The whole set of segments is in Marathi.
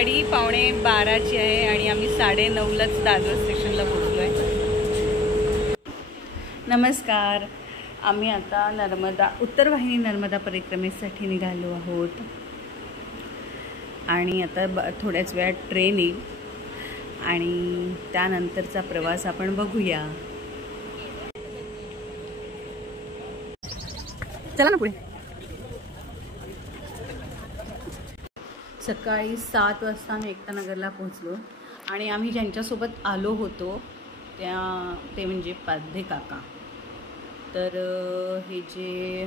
गाडी 11:15ची आहे आणि आम्ही 9:30लाच दादर स्टेशनला पोहोचलो आहे. नमस्कार. आम्ही आता उत्तर वाहिनी नर्मदा परिक्रमेसाठी निघालो आहोत आणि आता थोड्याच वेळात ट्रेन येईल आणि त्यानंतरचा प्रवास आपण बघूया. चला ना पुढे. सकाळी 7 वाजता आम्ही एकतानगरला पोहोचलो आणि आम्ही ज्यांच्यासोबत आलो होतो ते म्हणजे पाध्ये काका. तर हे जे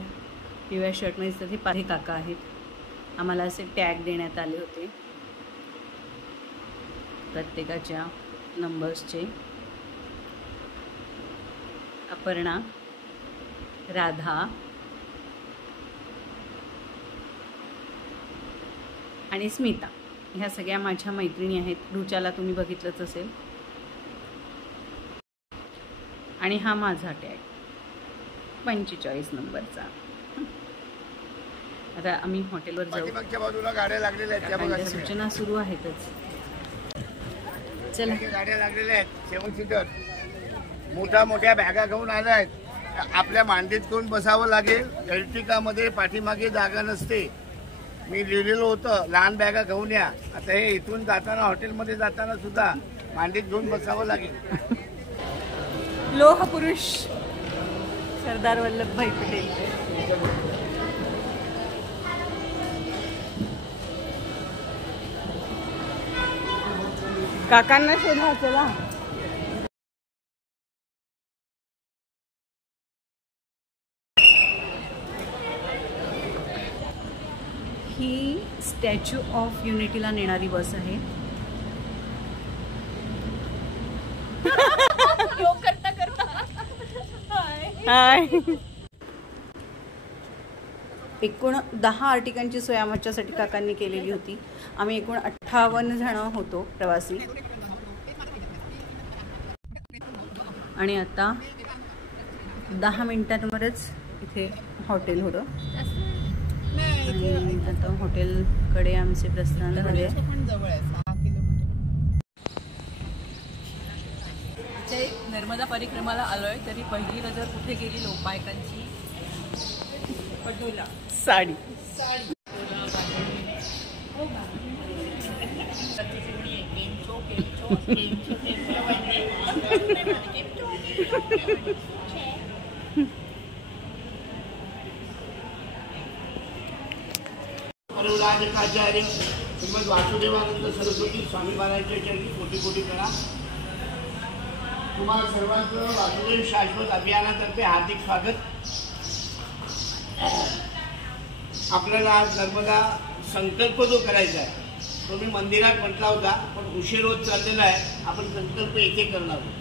पिवळ्या शर्टमध्ये दिसतात ते पाध्ये काका आहेत. आम्हाला असे टॅग देण्यात आले होते प्रत्येकाच्या नंबर्सचे. अपर्णा, राधा आणि स्मिता ह्या सगळ्या माझ्या मैत्रिणी आहेत. रुचाला तुम्ही बघितलंच असेल. आणि हा माझा टॅग 45 नंबरचा. आता आम्ही हॉटेलवर जाऊ. गाड्या लागलेल्या आहेत, सूचना सुरू आहेतच. चला. गाड्या लागलेल्या आहेत 7 सीटर. मोठ्या बॅगा घेऊन आल्या आहेत. आपल्या मांडीत कोण बसावं लागेल. एर्टिकामध्ये पाठीमागे जागा नसते. मी लिहिलेलं होतं लहान बॅगा घेऊन या. आता हे इथून जाताना हॉटेलमध्ये जाताना सुद्धा मांडीत घेऊन बसावं लागेल. लोह पुरुष सरदार वल्लभभाई पटेल. काकांना शोधा. चला. ही स्टॅच्यू ऑफ युनिटीला नेणारी बस आहे. हाय. एकूण 10 आर्टिकांची सोय आमच्यासाठी काकांनी केलेली होती. आम्ही एकूण 58 जण होतो प्रवासी. आणि आता 10 मिनिटांवरच इथे हॉटेल होतं आणि आता हॉटेलकडे आमचे प्रस्थान झाले. नर्मदा परिक्रमाला आलोय तरी पहिली नजर कुठे गेली लोकबायकांची. पटोला साडी. आचार्य श्रीमद वासुदेवानंद सरस्वती स्वामी महाराजांच्या चरणी कोटी कोटी करा. तुम्हाला सर्वांचं वासुदेव शाश्वत अभियानातर्फे हार्दिक स्वागत. आपल्याला आज नर्मदा संकल्प जो करायचा आहे तो मी मंदिरात म्हटला होता, पण उशीर होत चाललेला आहे. आपण संकल्प इथे करणार आहोत.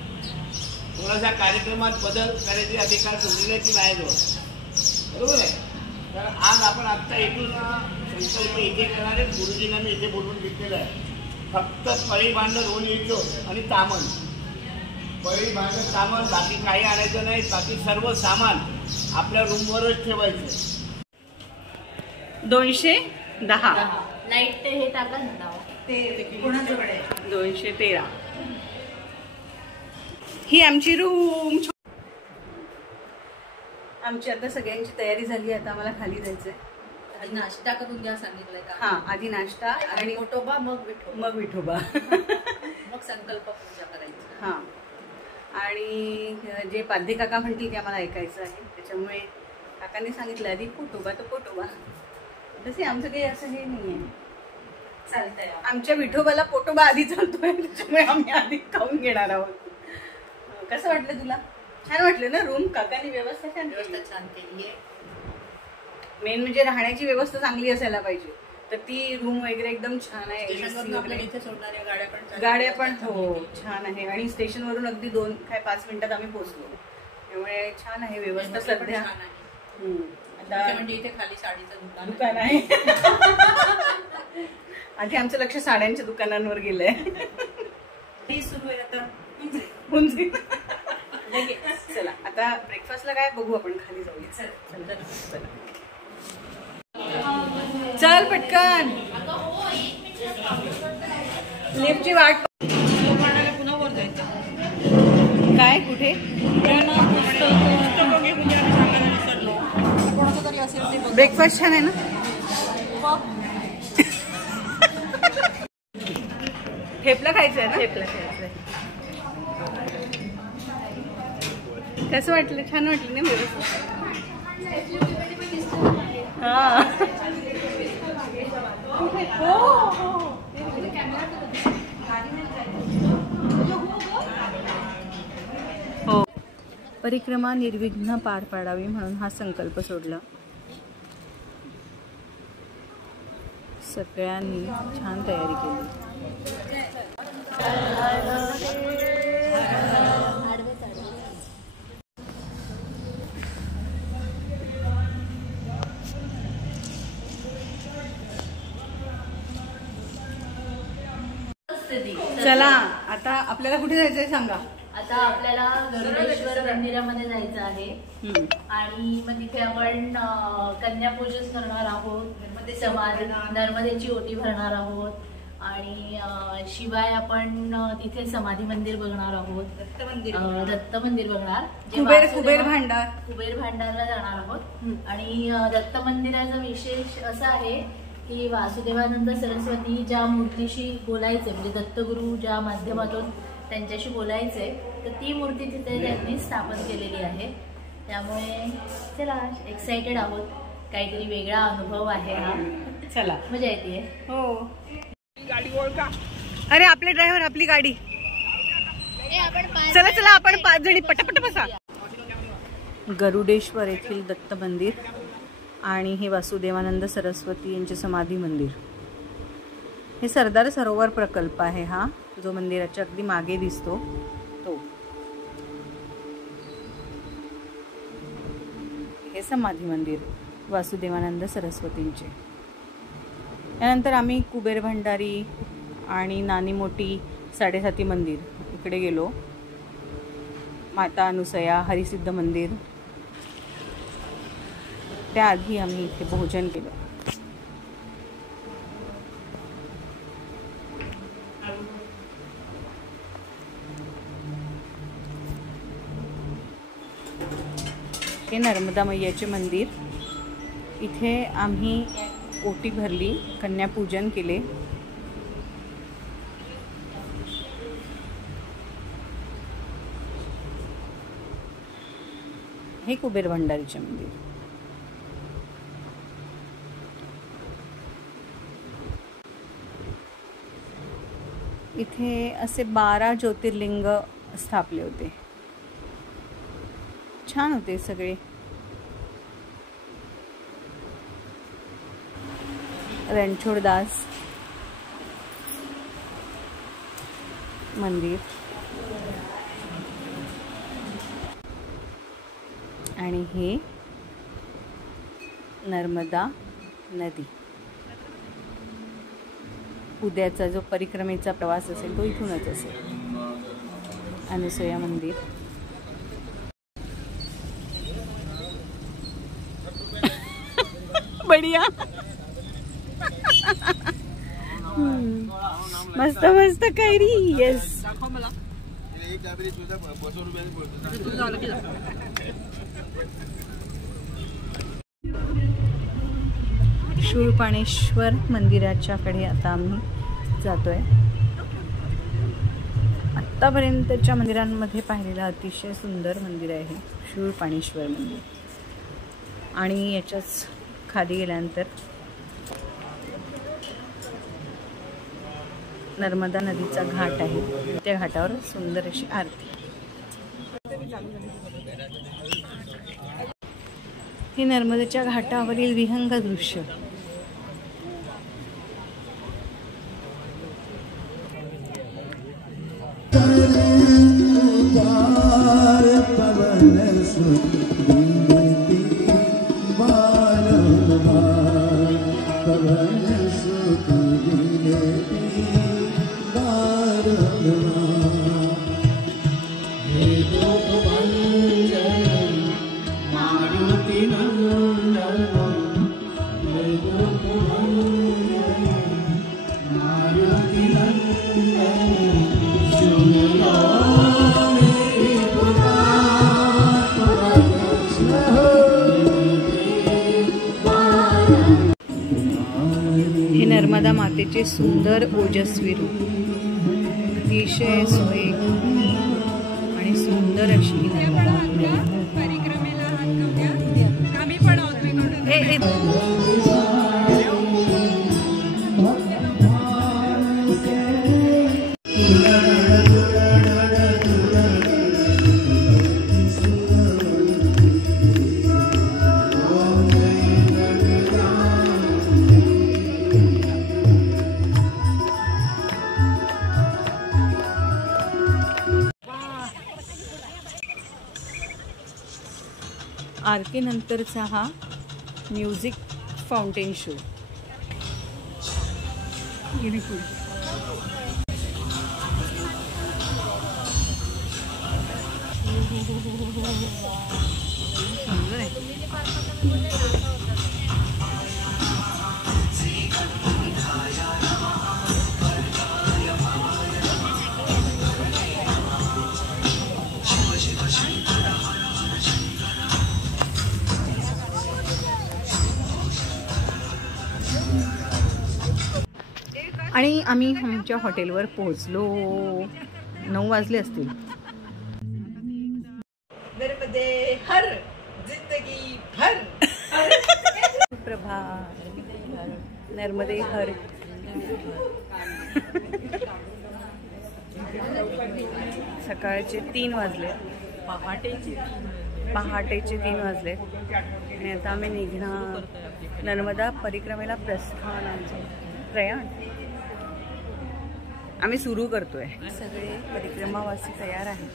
थोडासा कार्यक्रमात बदल करायचे अधिकार ठेवलेल्याची नाही बरोबर आहे. तर आज आपण आत्ता इथून संकल्प इथे करणार आहे. गुरुजींना मी इथे बोलवून घेतलेलं आहे. फक्त पळी भांड रोवून यायचं आणि तामण. पळी भांड तामण बाकी काही आणायचं नाही. बाकी सर्व सामान आपल्या रूमवरच ठेवायचं. 210 लाईट हे टाका ना. ते कोणाकडे 213. ही आमची रूम. आमची आता सगळ्यांची तयारी झाली. आता आम्हाला खाली जायचंय. आधी नाश्ता करून द्या सांगितलंय का? हा, आधी नाश्ता आणि विठोबा मग विठोबा मग संकल्प पूजा करायची. हा, आणि जे पाध्ये काका म्हणतील ते आम्हाला ऐकायचं आहे. त्याच्यामुळे काकांनी सांगितलं आधी पोटोबा तर पोटोबा. तसे आमचं काही असं हे नाही आहे. चालतंय. आमच्या विठोबाला पोटोबा आधी चालतोय, त्याच्यामुळे आम्ही आधी खाऊन घेणार आहोत. कसं वाटलं तुला? छान वाटलं ना रूम? काकांनी व्यवस्था छान केली आहे. मेन म्हणजे राहण्याची व्यवस्था चांगली असायला पाहिजे. तर ती रूम वगैरे एकदम छान आहे. गाड्या पण हो छान आहे. आणि स्टेशनवरून अगदी 2-5 मिनिटात आम्ही पोहोचलो. त्यामुळे छान आहे व्यवस्था सध्या. म्हणजे इथे खाली साडीचं दुकान आहे. आधी आमचं लक्ष साड्यांच्या दुकानांवर गेलंय. सुरू आहे आता. चला आता ब्रेकफास्टला काय बघू आपण. खाली जाऊया. चल पटकन. लिफ्टची वाट पुन्हा वर जायचं. काय कुठे कोणाचं तरी असेल ते बघ. ब्रेकफास्ट छान आहे ना. ठेपला खायचं आहे ना. ठेपला खायचंय. कसं वाटलं. छान वाटलं ना व्यवस्थित. हा हो. परिक्रमा निर्विघ्न पार पाडावी म्हणून हा संकल्प सोडला. सगळ्यांनी छान तयारी केली. चला आता आपल्याला कुठे जायचंय सांगा. आता आपल्याला गरुडेश्वर मंदिरामध्ये जायचं आहे आणि मग तिथे आपण कन्यापूजन करणार आहोत. समाधी नर्मदेची ओटी भरणार आहोत आणि शिवाय आपण तिथे समाधी मंदिर बघणार आहोत. दत्त मंदिर बघणार. कुबेर भांडार. कुबेर भांडारला जाणार आहोत. आणि दत्त मंदिराचा विशेष असा आहे की वासुदेवानंद सरस्वती ज्या मूर्तीशी बोलायचे म्हणजे दत्तगुरु ज्या माध्यमातून त्यांच्याशी बोलायचे तर ती मूर्ती तिथे त्यांनी स्थापन केलेली आहे. त्यामुळे चला एक्साइटेड आहोत. काहीतरी वेगळा अनुभव आहे हा. चला मजा येते. हो. अरे आपले ड्रायव्हर आपली गाडी. चला चला आपण 5 जणी पटापट बसा. गरुडेश्वर येथील दत्त मंदिर आणि हे वासुदेवानंद सरस्वती यांचे समाधी मंदिर. हे सरदार सरोवर प्रकल्प आहे हा जो मंदिराच्या अगदी मागे दिसतो तो. हे समाधी मंदिर वासुदेवानंद सरस्वतींचे. यानंतर आम्ही कुबेर भंडारी आणि नानी मोठी 7.5 मंदिर इकडे गेलो. माता अनुसया हरिसिद्ध मंदिर. त्याआधी आम्ही इथे भोजन केलं. हे नर्मदा मैयाचे मंदिर. इथे आम्ही ओटी भरली, कन्यापूजन केले. हे कुबेर भंडारीचे मंदिर. इथे असे 12 ज्योतिर्लिंग स्थापले होते. छान होते सगळे. रणछोडदास मंदिर आणि हे नर्मदा नदी. उद्याचा जो परिक्रमेचा प्रवास असेल तो इथूनच असेल. अनुसया मंदिर. बढिया. मस्त मस्त कैरी. येस. शूरपाणेश्वर मंदिराच्याकडे आता आम्ही जातोय. आत्तापर्यंतच्या मंदिरांमध्ये पाहिलेलं अतिशय सुंदर मंदिर आहे शूरपाणेश्वर मंदिर. आणि याच्याच खाली गेल्यानंतर नर्मदा नदीचा घाट आहे. त्या घाटावर सुंदर अशी आरती. हे नर्मदेच्या घाटावरील विहंग दृश्य. नर्मदा मातेचे सुंदर ओजस्वी रूप, अतिशय सोय आणि सुंदर अशी नर्मदा परिक्रमेला हात लावूया. आम्ही पण आहोत. आरतीनंतरचा हा म्युझिक फाउंटेन शो. आणि आम्ही आमच्या हॉटेलवर पोहोचलो. 9 वाजले असतील. नर्मदे हर जिंदगी भर. प्रभात. नर्मदे हर. सकाळचे 3 वाजले. पहाटेचे 3 वाजले आणि आता आम्ही निघणार नर्मदा परिक्रमेला प्रयाण आम्ही सुरू करतोय. सगळे परिक्रमावासी तयार आहेत.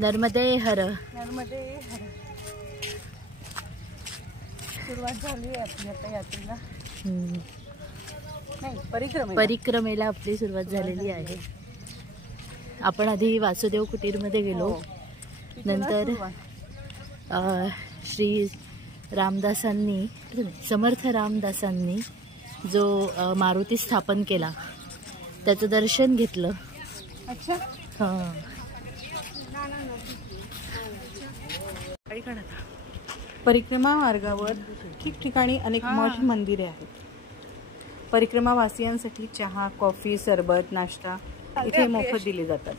नर्मदे हर. नर्मदे हर. सुरुवात झाली आहे आपली आता यात्रेला. नाही, परिक्रमेला आपली सुरुवात झालेली आहे. आपण आधी वासुदेव कुटीरमध्ये गेलो. नंतर श्री रामदासांनी, समर्थ रामदासांनी जो मारुती स्थापन केला त्याचं दर्शन घेतलं. अच्छा. हां. परिक्रमा मार्गावर ठिकठिकाणी अनेक मठ मंदिरे आहेत. परिक्रमावासियांसाठी चहा, कॉफी, सरबत, नाश्ता इथे मोफत दिले जातात.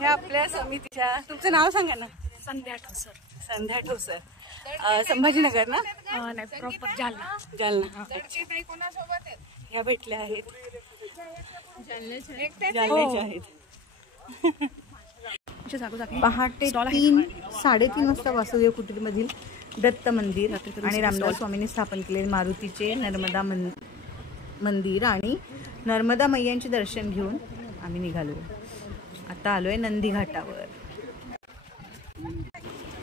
हे आपल्या समितीच्या, तुमचं नाव सांगा ना. संध्या ठोसर. संध्या ठोसर. संभाजीनगर ना? नाही, प्रॉपर जालना. जालना. ह्या भेटल्या आहेत. जालन्याच्या आहेत. पहाटे 3-3:30 वाजता वासुदेव कुटीरमधील दत्त मंदिर आणि रामदास स्वामींनी स्थापन केलेले मारुतीचे नर्मदा मंदिर आणि नर्मदा मैयांचे दर्शन घेऊन आम्ही निघालो. आता आलोय नंदी घाटावर.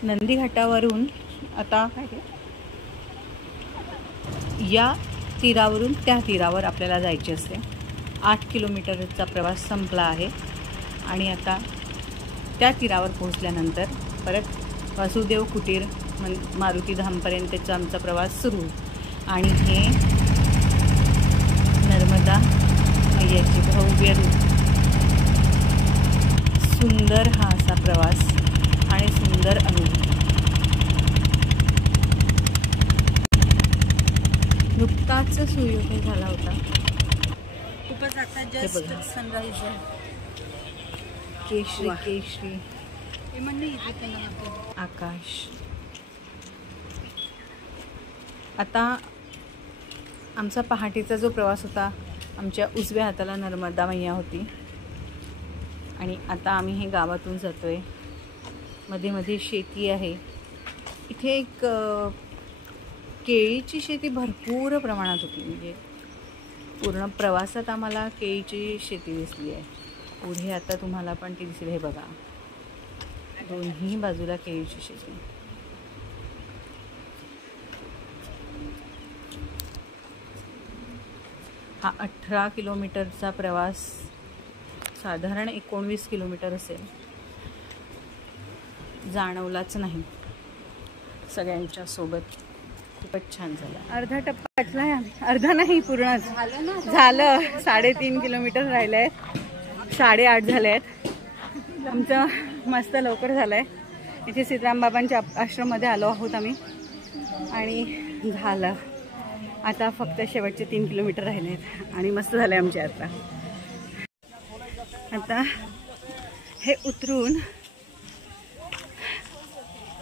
नंदी घाटावरून आता या तीरावरून त्या तीरावर आपल्याला जायचे असते. 8 किलोमीटरचा प्रवास संपला आहे आणि आता त्या तीरावर पोहोचल्यानंतर परत वासुदेव कुटीर मारुती धामपर्यंतचा आमचा प्रवास सुरू. आणि हे नर्मदा मैयाचे भव्य रूप. सुंदर हा असा प्रवास आणि सुंदर अनुभव. नुकताच सूर्योदय झाला होता. खूपच आता जस्ट सनराईज आहे. केशरी केशरी आकाश. आता आमचा पहाटेचा जो प्रवास होता, आमच्या उजव्या हाताला नर्मदा मैया होती आणि आता आम्ही हे गावातून जातोय. मध्ये मध्ये शेती आहे. इथे एक केळीची शेती भरपूर प्रमाणात होती. म्हणजे पूर्ण प्रवासात आम्हाला केळीची शेती दिसली आहे. पुढे आता तुम्हाला पण ती दिसेल. हे बघा, दोन्ही बाजूला केळीची शेती. हा 18 किलोमीटरचा प्रवास साधारण 19 किलोमीटर असेल. जाणवलाच नाही सगळ्यांच्या सोबत. खूपच छान झालं. अर्धा टप्पा गाठला आहे. अर्धा नाही, पूर्णच झालं. 3.5 किलोमीटर राहिलं आहे. 8:30 झाले आहेत. आमचं मस्त लवकर झालं आहे. इथे सीताराम बाबांच्या आश्रममध्ये आलो आहोत आम्ही आणि झालं आता फक्त शेवटचे 3 किलोमीटर राहिले आहेत आणि मस्त झालं आमचे आता हे उतरून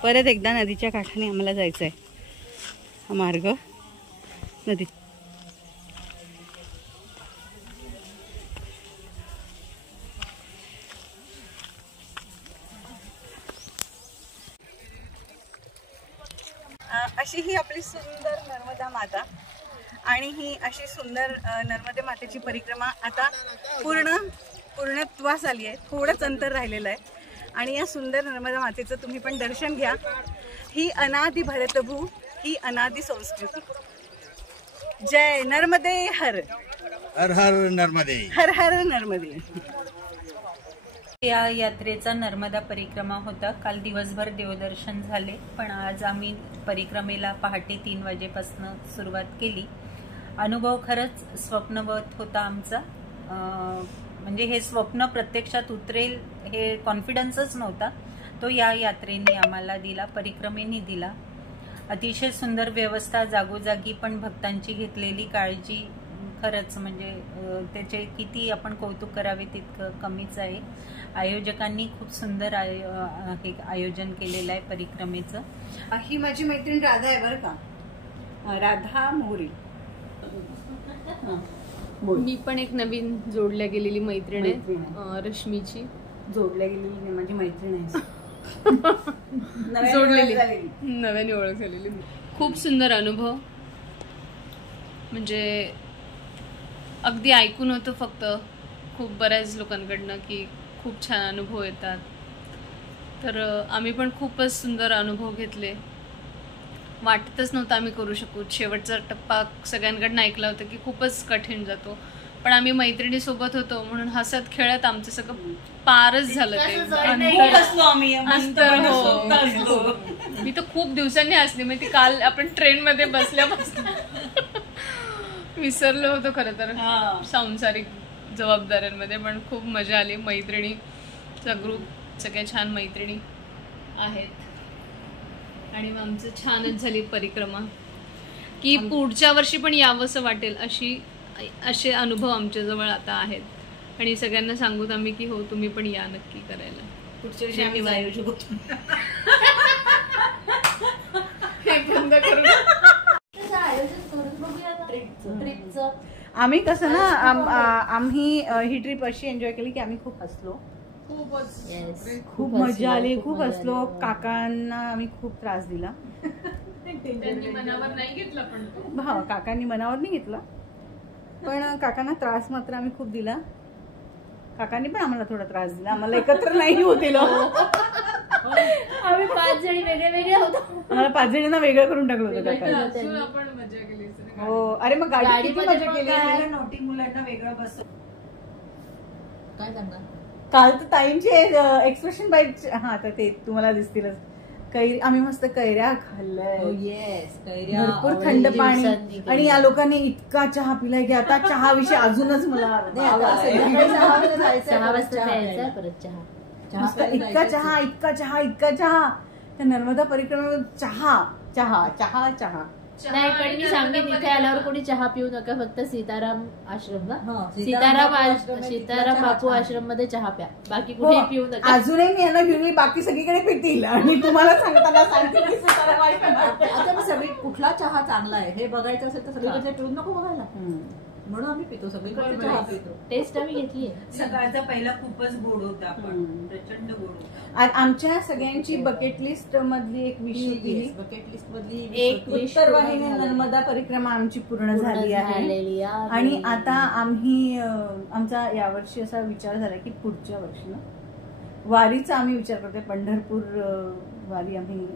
परत एकदा नदीच्या काठाने आम्हाला जायचं आहे. हा मार्ग नदी अशी ही आपली सुंदर नर्मदा माता आणि ही अशी सुंदर नर्मदा मातेची परिक्रमा आता पूर्णत्वास आली आहे. थोडंच अंतर राहिलेलं आहे आणि या सुंदर नर्मदा मातेचं तुम्ही पण दर्शन घ्या. ही अनादि भरतभू, ही अनादि संस्कृती. जय नर्मदे हर हर हर नर्मदे, हर हर नर्मदे. या यात्रेचा नर्मदा परिक्रमा होता. काल दिवसभर देवदर्शन झाले, पण आज आम्ही परिक्रमेला पहाटे 3 वाजेपासून सुरुवात केली. अनुभव खरंच स्वप्नवत होता आमचा. म्हणजे हे स्वप्न प्रत्यक्षात उतरेल हे कॉन्फिडन्सच नव्हता, तो या यात्रेने आम्हाला दिला, परिक्रमेने दिला. अतिशय सुंदर व्यवस्था, जागोजागी पण भक्तांची घेतलेली काळजी खरंच म्हणजे त्याचे किती आपण कौतुक करावे तितकं कमीच आहे. आयोजकांनी खूप सुंदर हे आयोजन केलेलं आहे परिक्रमेचं. ही माझी मैत्रीण राधा आहे बरं का, राधा मोहरी. मी पण एक नवीन जोडल्या गेलेली मैत्रीण आहे, रश्मीची. जोडल्या गेलेली माझी मैत्रीण आहे. जोडलेली नव्याने ओळख झालेली. खूप सुंदर अनुभव. म्हणजे अगदी ऐकून होतं फक्त खूप बऱ्याच लोकांकडनं की खूप छान अनुभव येतात, तर आम्ही पण खूपच सुंदर अनुभव घेतले. वाटतच नव्हतं आम्ही करू शकू. शेवटचा टप्पा सगळ्यांकडनं ऐकला होता की खूपच कठीण जातो, पण आम्ही मैत्रिणीसोबत होतो म्हणून हसत खेळत आमचं सगळं पारच झालं. ते मी तर खूप दिवसांनी हसली. म्हणजे काल आपण ट्रेनमध्ये बसल्यापासून विसरलो होतो खरं तर सांसारिक जबाबदाऱ्यांमध्ये, पण खूप मजा आली. मैत्रिणीचा ग्रुप सगळ्या छान मैत्रिणी आहेत आणि मग आमचं छानच झाली परिक्रमा की पुढच्या वर्षी पण यावंसं वाटेल असे अनुभव आमच्याजवळ आता आहेत आणि सगळ्यांना सांगूत आम्ही की हो तुम्ही पण या नक्की करायला. पुढच्या वर्षी आम्ही आयोजक होतो. हे बंद करू. आम्ही कसं ना आम्ही ही ट्रिप अशी एन्जॉय केली की आम्ही खूप हसलो, खूप मजा आली, खूप हसलो. काकांना आम्ही खूप त्रास दिला. त्यांनी मनावर नाही घेतला, पण हा काकांनी मनावर नाही घेतला, पण काकांना त्रास मात्र आम्ही खूप दिला. काकांनी पण आम्हाला थोडा त्रास दिला. आम्हाला एकत्र नाही होतील. आम्ही 5 जणी वेगळे वेगळे होतो. आम्हाला 5 जणींना वेगळं करून टाकलं होतं काकांनी. आपण मजा केली. हो अरे मग गाडी किती मजा केली. नोटी मुलांना वेगळं बस. काय सांगणार काल तर ताईंचे एक्सप्रेशन बाईट हा तर ते तुम्हाला दिसतीलच. कैरी आम्ही मस्त कैऱ्या खाल्ल्या, भरपूर थंड पाणी आणि या लोकांनी इतका चहा पिलाय की आता चहा विषय अजूनच मला 6 वाजता प्यायचा परत चहा. इतका चहा इतका चहा इतका चहा. त्या नर्मदा परिक्रमेवर चहा चहा चहा चहा. नाही पण मी सांगेन इथे आल्यावर कोणी चहा पिऊ नका, फक्त सीताराम आश्रम ना, सीताराम बापू आश्रम मध्ये चहा प्या, बाकी कुठे पिऊ नका. अजूनही मी यांना घेऊन बाकी सगळीकडे पितील आणि तुम्हाला सांगताना सांगते की सीताराम आता मग सगळी कुठला चहा चांगला आहे हे बघायचं असेल तर सगळीकडे पिऊन नको बघायला, म्हणून आम्ही पितो सगळीकडे चहा पितो. टेस्ट आम्ही घेतली. सकाळचा पहिला खूपच गोड होता, प्रचंड गोड होता. आमच्या सगळ्यांची बकेट लिस्ट मधली एक विश होती. बकेट लिस्ट मधली एक उत्तर वाहिनी नर्मदा परिक्रमा आमची पूर्ण झाली आहे आणि आता आम्ही आमचा यावर्षी असा विचार झाला की पुढच्या वर्षी ना वारीचा आम्ही विचार करतोय. पंढरपूर वारी आम्ही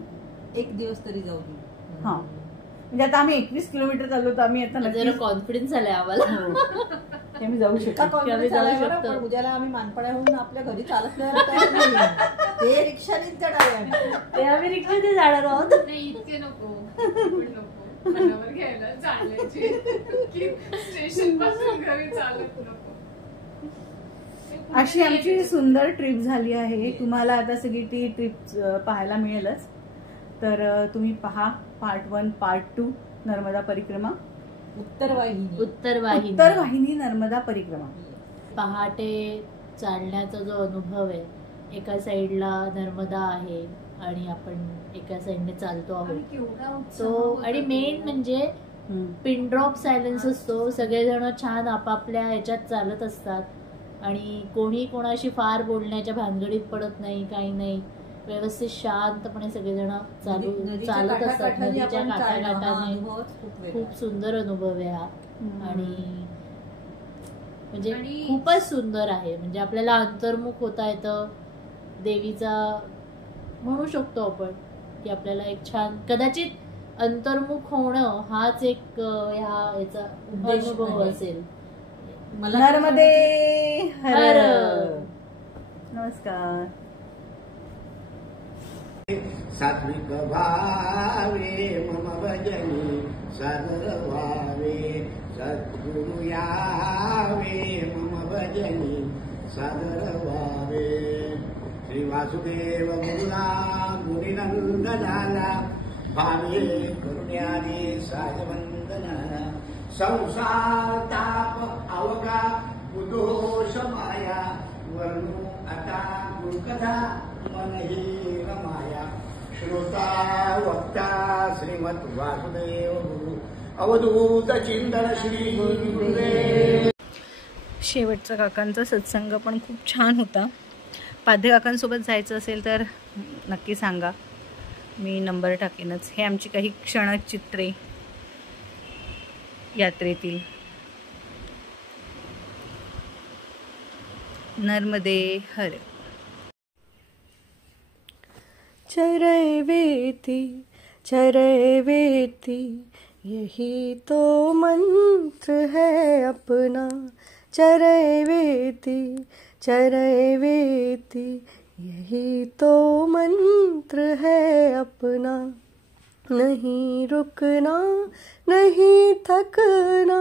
1 दिवस तरी जाऊ. हा म्हणजे आता आम्ही 21 किलोमीटर चाललो तर आम्ही आता जरा कॉन्फिडन्स झालाय आम्हाला. आम्ही जाऊ शकतो. उद्याला आम्ही मानपड्या होऊन आपल्या घरी चालत नाही, ते रिक्षानेच जाणार आहे. ते आम्ही रिक्षाने जाणार आहोत. नाही इतके नको, मनावर घ्यायला चालायची स्टेशन पासून घरी चालत नको. अशी आमची सुंदर ट्रिप झाली आहे. तुम्हाला आता सगळी ती ट्रिप पाहायला मिळेलच. तर तुम्ही पहा पार्ट 1 पार्ट 2 नर्मदा परिक्रमा. उत्तरवाहिनी नर्मदा परिक्रमा. पहाटे चालण्याचा जो अनुभव आहे, एका साईडला नर्मदा आहे आणि आपण एका साईडने चालतो आहोत तो. आणि मेन म्हणजे पिन ड्रॉप सायलेन्स असतो. सगळेजण छान आपापल्या ह्याच्यात चालत असतात आणि कोणी कोणाशी फार बोलण्याच्या भानगडीत पडत नाही, काही नाही. व्यवस्थित शांतपणे सगळेजण चालत असतात नदीच्या काठाकाठाने. खूप सुंदर अनुभव आहे हा. आणि म्हणजे खूपच सुंदर आहे. म्हणजे आपल्याला अंतर्मुख होता येतं देवीचा, म्हणू शकतो आपण की आपल्याला एक छान कदाचित अंतर्मुख होणं हाच एक याचा अनुभव असेल. नर्मदे हर. नमस्कार. सात्विक भावे मम भजनी सादर भावे सद्गुरु यावे मम भजनी सादर भावे. श्री वासुदेव गुरुना मुनिनंदनाला भावे करुण्याने साजवंदनाला. संसार ताप अवघा कुदोष माया वर्णू आता गुरुकथा मनही रमाया. श्रोता वक्ता श्रीमद वासुदेव गुरु अवधूत चिंतन श्री गुरुदेव. शेवटचा काकांचा सत्संग पण खूप छान होता. पाध्ये काकांसोबत जायचं असेल तर नक्की सांगा, मी नंबर टाकेनच. हे आमची काही क्षणचित्रे यात्रेतील. नर्मदे हर. चरैवेति चरैवेति यही तो मंत्र है अपना. चरैवेति चरैवेति यही तो मंत्र है अपना. नहीं रुकना नहीं थकना,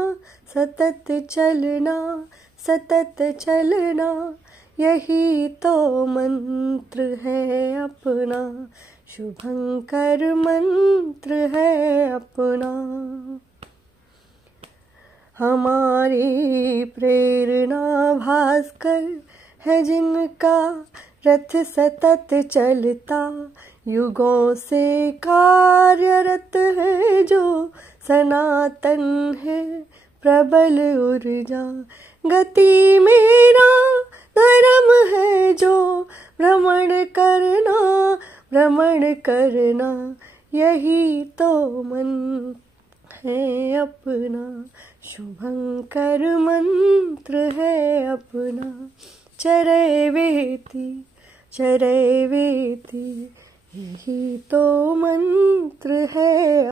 सतत चलना सतत चलना, यही तो मंत्र है अपना. शुभंकर मंत्र है अपना. हमारी प्रेरणा भास्कर है जिनका रथ सतत चलता. युगों से कार्यरत है जो सनातन है प्रबल ऊर्जा. गति मेरा धर्म है जो भ्रमण करना, यही तो मन है अपना. शुभंकर मंत्र है अपना. चरैवेति चरैवेति यही तो मंत्र है.